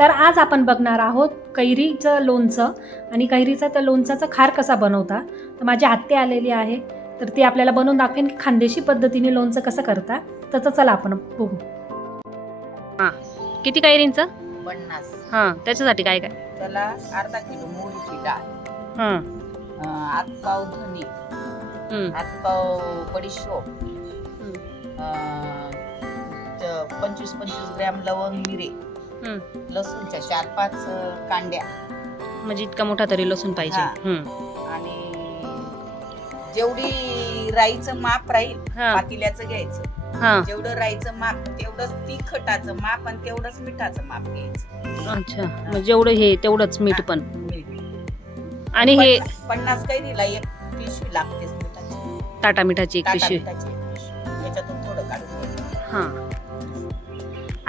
तर आज आपण बघणार आहोत कैरीचं लोणचं आणि कैरीचा त्या लोणचाचा खार कसा बनवता. तर माझी आत्ते आलेली आहे. तर ती आपल्याला बनवून दाखवेन की खानदेशी पद्धतीने लोणचं कसं करता तर चला आपण बघू. किती कैरींचं? पन्नास. हां त्याच्यासाठी काय काय? त्याला अर्धा किलो मोहरीची डाळ. हां. धने. हातपाव बडीशोप. अं, त- पंचवीस पंचवीस ग्रॅम लवंग मिरे. लसूणच्या चार पाच कांड्या. म्हणजे इतका मोठा तरी लसूण पाहिजे. हां. हम्म. आणि जेवढी राईचं माप राहील हां. पातिल्याचं घ्यायचं. हां. जेवढं राईचं माप तेवढंच तिखटाचं माप आणि तेवढंच मिठाचं माप घ्यायचं. अच्छा. म्हणजे जेवढं हे तेवढंच मीठ पण. मीठ. आणि हे पन्नास- पन्नास कैरीला एक पिशवी लागतेच मिठाची. टाटा मिठाची एक पिशवी. मिठाची एक पिशवी. याच्यातून थोडं काढून घ्यायचं. हां.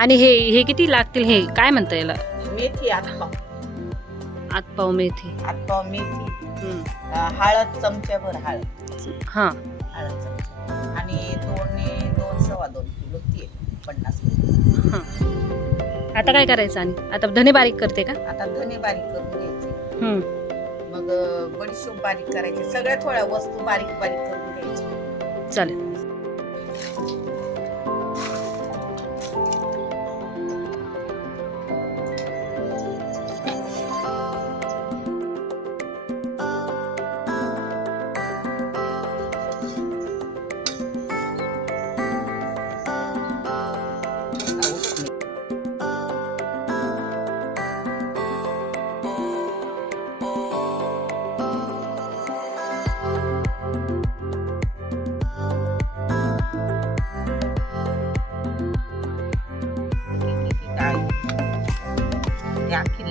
आणि हे हे किती लागतील हे? काय म्हणता याला? मेथी हातपाव आतपाव मेथी. हातपाव मेथी. हम्म. अं, हळद चमच्याभर हळद. हां. हळद चमचा आणि दोन दोन सव्वा दोन किलो तेल पन्नास. हां. आता काय करायचं आणि? आता धने बारीक करते का? आता धने बारीक करून घ्यायचे. हम्म. मग अं, बडीशोप बारीक करायचे. सगळ्या थोड्या वस्तू बारीक बारीक करून घ्यायच्या. चालेल.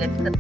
ते अख्खी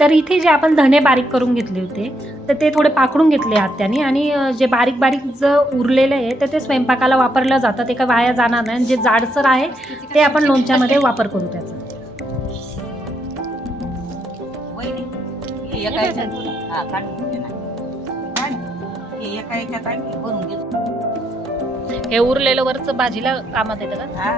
तर इथे जे आपण धने बारीक करून घेतले होते तर ते थोडे पाकडून घेतले हात्याने आणि जे बारीक बारीक जर उरलेलं आहे तर ते स्वयंपाकाला वापरलं जातं ते काय वाया जाणार नाही. आणि जे जाडसर आहे ते आपण लोणच्यामध्ये वापर करू त्याचा. हे उरलेलं वरचं भाजीला कामात येतं का?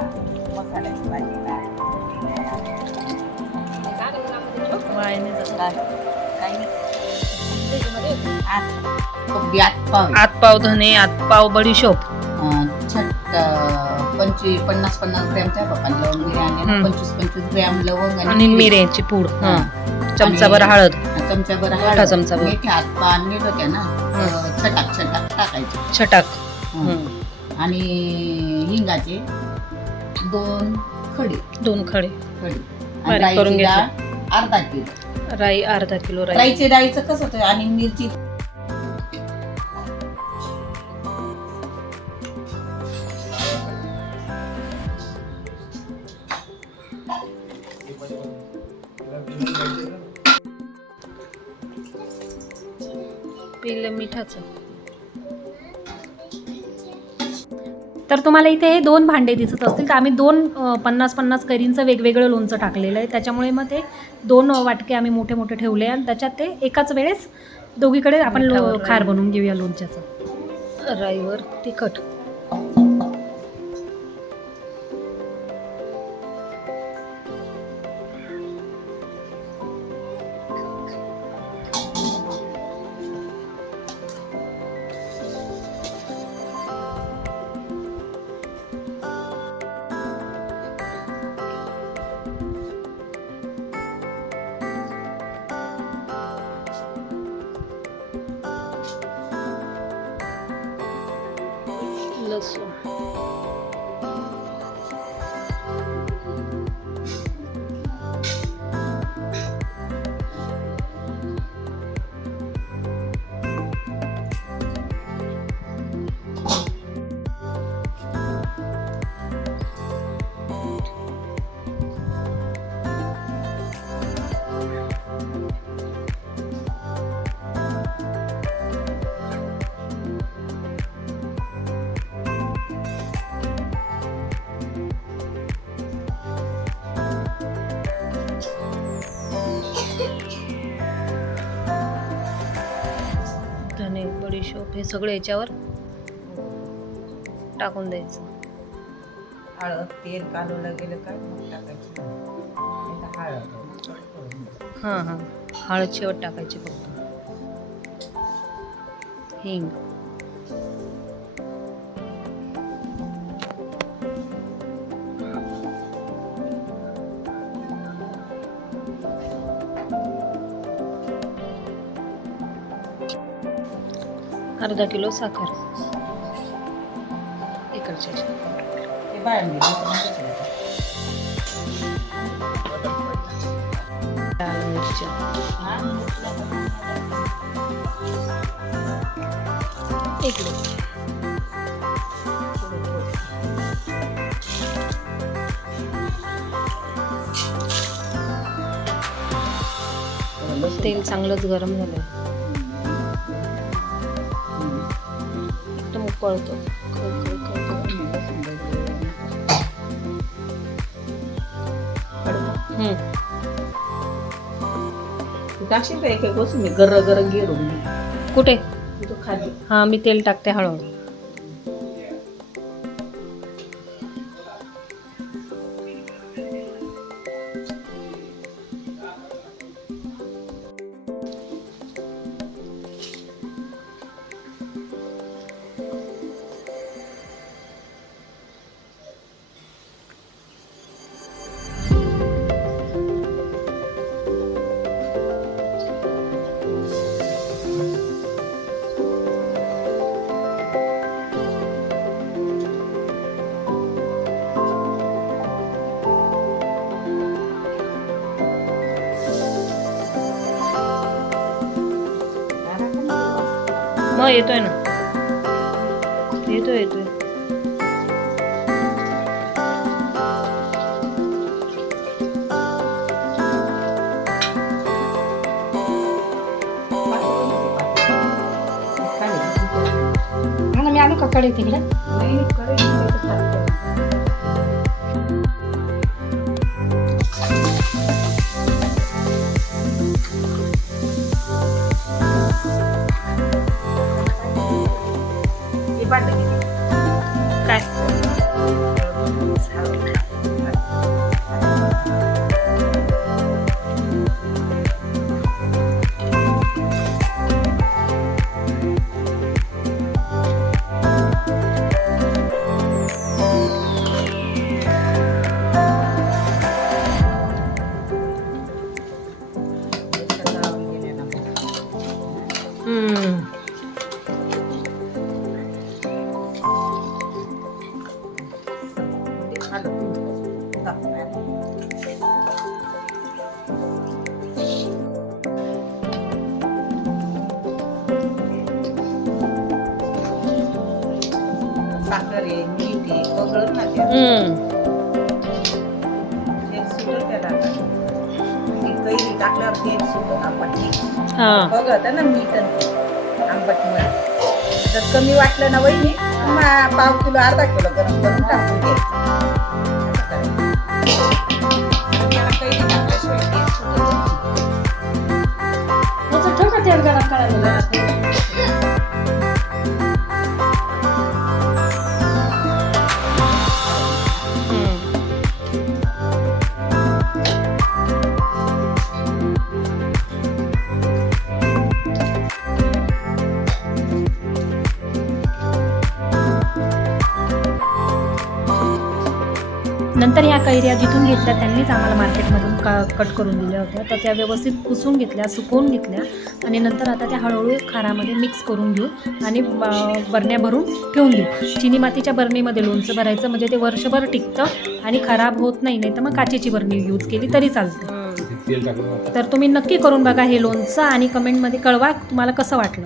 आतपाव. धने आतपाव बडीशोप. छट अं, पंचवीस पन्नास पन्नास ग्रॅम त्या बापाला लवंग मिरे आणि. पंचवीस पंचवीस ग्रॅम लवंग आणि मिऱ्याची पूड. चमचाभर हळद. चमच्याभर मोठा चमचाभर. मेथी हात नीट होत्या ना छटाक छटाक टाकायचे. छटाक. आणि हिंगाचे दोन खडे. दोन खडे. खडे. आणि करून. डाळ. अर्धा किलो. राई अर्धा किलो राई. राईची डाळीचं कसं होतं आणि मिरची? पिलं मिठाचं. तर तुम्हाला इथे हे दोन भांडे दिसत असतील. तर आम्ही दोन पन्नास पन्नास कैरींचं वेगवेगळं लोणचं टाकलेलं आहे. त्याच्यामुळे मग ते दोन वाटके आम्ही मोठे मोठे ठेवले आणि त्याच्यात ते एकाच वेळेस दोघीकडे आपण खार. बनवून घेऊया लोणच्याचं. राईवर तिखट. लसूण बडीशोप हे सगळं याच्यावर टाकून द्यायचं. हळद तेल कालवलं गेलं काय मग टाकायचं. हळद. हां हां. हळद शेवट टाकायची फक्त. हिंग. अर्धा किलो साखर? लाल मिरच्या. इकडे. तेल चांगलंच गरम झालंय. एकदम उकळतो खळ, खळ, खळ, खळ. हम्म. तू टाकशील का एक एक गोष्ट मी गर्र गिरून कुठे? तू खाली. हा मी तेल टाकते हळूहळू. मग येतोय ना. येतोय येतोय. मी आलो का? कडे तिकडे? हम्म साखर आहे मीठ आहे सगळं ना त्यात. हम्म तेल सुटत त्याला ती कैरी टाकल्यावर तेल सुटत आंबट बघ आता ना मीठ आंबट मुळे जर कमी वाटलं ना वहिनी मी पाव किलो अर्धा किलो गरम करून टाकून घे. नंतर ह्या कैऱ्या जिथून घेतल्या त्यांनीच आम्हाला मार्केटमधून का कट करून दिल्या होत्या. तर त्या व्यवस्थित पुसून घेतल्या सुकवून घेतल्या आणि नंतर आता त्या हळूहळू खारामध्ये मिक्स करून घेऊ आणि ब- बरण्या भरून ठेवून देऊ. चिनी मातीच्या बरणीमध्ये लोणचं भरायचं म्हणजे ते वर्षभर टिकतं आणि खराब होत नाही नाही तर मग काचेची बरणी यूज केली तरी चालते. तर तुम्ही नक्की करून बघा हे लोणचं आणि कमेंटमध्ये कळवा तुम्हाला कसं वाटलं.